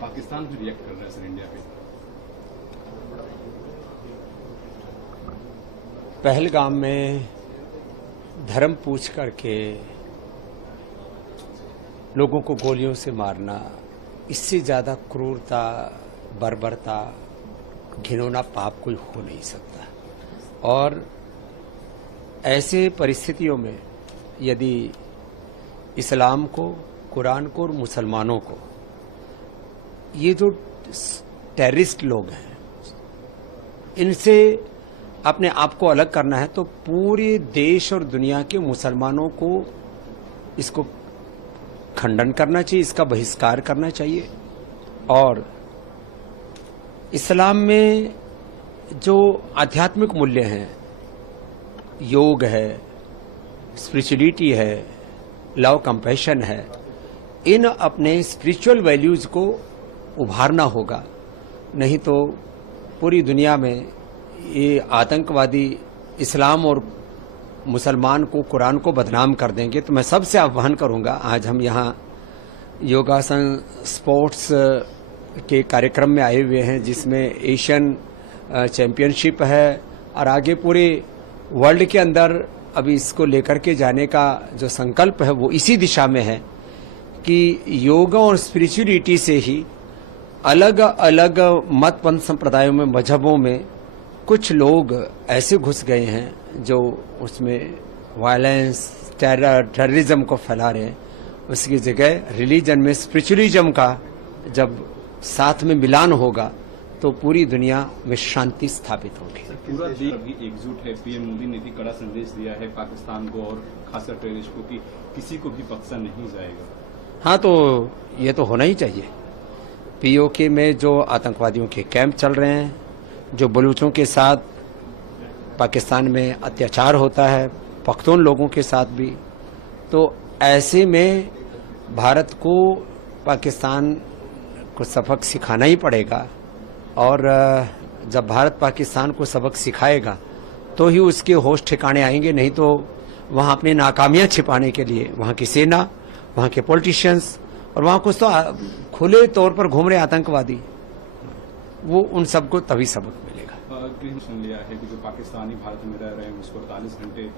पाकिस्तान भी रिएक्ट कर रहा है सर इंडिया पे। पहलगाम में धर्म पूछ करके लोगों को गोलियों से मारना, इससे ज्यादा क्रूरता, बर्बरता, घिनौना पाप कोई हो नहीं सकता। और ऐसे परिस्थितियों में यदि इस्लाम को, कुरान को और मुसलमानों को, ये जो टेररिस्ट लोग हैं, इनसे अपने आप को अलग करना है तो पूरे देश और दुनिया के मुसलमानों को इसको खंडन करना चाहिए, इसका बहिष्कार करना चाहिए। और इस्लाम में जो आध्यात्मिक मूल्य हैं, योग है, स्पिरिचुअलिटी है, लव कंपैशन है, इन अपने स्पिरिचुअल वैल्यूज को उभारना होगा। नहीं तो पूरी दुनिया में ये आतंकवादी इस्लाम और मुसलमान को, कुरान को बदनाम कर देंगे। तो मैं सबसे आह्वान करूंगा, आज हम यहाँ योगासन स्पोर्ट्स के कार्यक्रम में आए हुए हैं, जिसमें एशियन चैंपियनशिप है और आगे पूरे वर्ल्ड के अंदर अभी इसको लेकर के जाने का जो संकल्प है वो इसी दिशा में है कि योगा और स्पिरिचुअलिटी से ही अलग अलग मत पंथ संप्रदायों में, मजहबों में कुछ लोग ऐसे घुस गए हैं जो उसमें वायलेंस, टेररिज्म को फैला रहे हैं। उसकी जगह रिलीजन में स्पिरिचुअलिज्म का जब साथ में मिलान होगा तो पूरी दुनिया में शांति स्थापित होगी। पूरा देश अभी एकजुट है। पीएम मोदी ने भी कड़ा संदेश दिया है पाकिस्तान को और खासकर टेररिस्ट को कि किसी को भी बख्शा नहीं जाएगा। हाँ, तो ये तो होना ही चाहिए। पीओके में जो आतंकवादियों के कैंप चल रहे हैं, जो बलूचों के साथ पाकिस्तान में अत्याचार होता है, पख्तून लोगों के साथ भी, तो ऐसे में भारत को पाकिस्तान को सबक सिखाना ही पड़ेगा। और जब भारत पाकिस्तान को सबक सिखाएगा तो ही उसके होश ठिकाने आएंगे। नहीं तो वहाँ अपनी नाकामियां छिपाने के लिए वहाँ की सेना, वहाँ के पॉलिटिशियंस और वहाँ कुछ तो खुले तौर पर घूम रहे आतंकवादी, वो उन सबको तभी सबक मिलेगा। गृह सुन लिया है कि जो पाकिस्तानी भारत में रह रहे हैं उसको 48 घंटे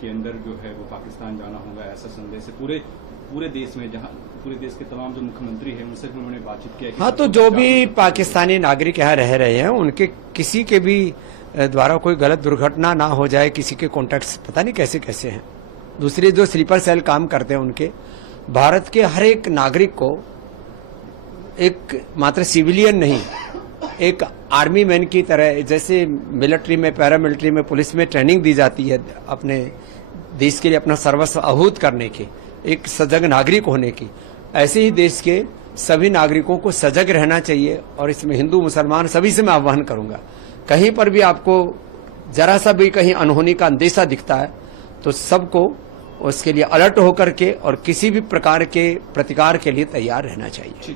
के अंदर जो है वो पाकिस्तान जाना होगा, ऐसा संदेश है पूरे देश में, जहां पूरे देश के तमाम जो मुख्यमंत्री हैं उनसे भी उन्होंने बातचीत किया। हाँ, तो जो भी पाकिस्तानी नागरिक यहाँ रह रहे हैं उनके किसी के भी द्वारा कोई गलत दुर्घटना ना हो जाए। किसी के कॉन्टैक्ट्स पता नहीं कैसे कैसे हैं। दूसरे जो स्लीपर सेल काम करते हैं उनके, भारत के हर एक नागरिक को, एक मात्र सिविलियन नहीं, एक आर्मी मैन की तरह, जैसे मिलिट्री में, पैरामिलिट्री में, पुलिस में ट्रेनिंग दी जाती है अपने देश के लिए अपना सर्वस्व आहूत करने की, एक सजग नागरिक होने की, ऐसे ही देश के सभी नागरिकों को सजग रहना चाहिए। और इसमें हिंदू मुसलमान सभी से मैं आह्वान करूंगा, कहीं पर भी आपको जरा सा भी कहीं अनहोनी का अंदेशा दिखता है तो सबको उसके लिए अलर्ट होकर के और किसी भी प्रकार के प्रतिकार के लिए तैयार रहना चाहिए।